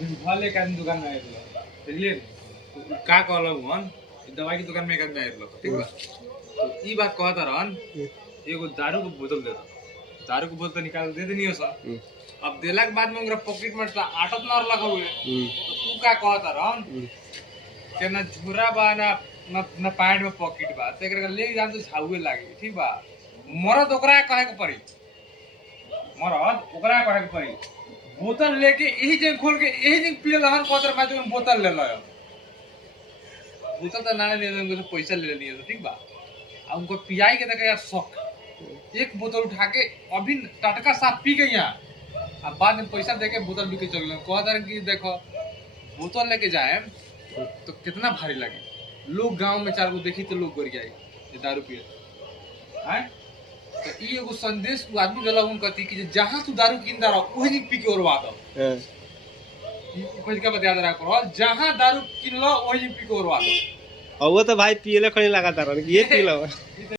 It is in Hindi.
अभी उठा ले का दुकान में आए बुझलिए तो का कहलो हन दवाई की दुकान में एक आदमी आए ठीक बा तो ई बात कहता रहन एगो दारू के बोतल दे दारू के बोतल निकाल दे देनी हो सर अब देला के बाद में ओकरा पॉकेट में आटत मार लगा हुए तो तू का कहता रहन के ना झुरा बा ना ना पैंट में पॉकेट बा तो एकरा ले जान तो झाउए लागे ठीक बा मरद ओकरा कहे के पड़ी मरद ओकरा कहे के पड़ी बोतल लेके यही जगह खोल के यही जगह पिए लहन कहतर बाद में बोतल ले लो बोतल तो ना ले तो पैसा ले लिए तो ठीक बा आ उनको पियाई के देखा यार शौक एक बोतल उठा के अभी टटका साफ पी गई यहाँ अब बाद में पैसा दे के बोतल बिके चल गए कहता है कि देखो बोतल लेके जाए तो कितना भारी लगे लोग गांव में चार को देखी तो लोग गिर जाए ये दारू पिए हैं तो ई एगो संदेश वो आदमी गला उन कहती कि जहां तू दारू किन रहा वही पी के ओरवा दो कुछ का बता रहा करो जहां दारू किन लो वही पी के ओरवा दो और वो तो भाई पियले खड़ी लगातार ये पी लो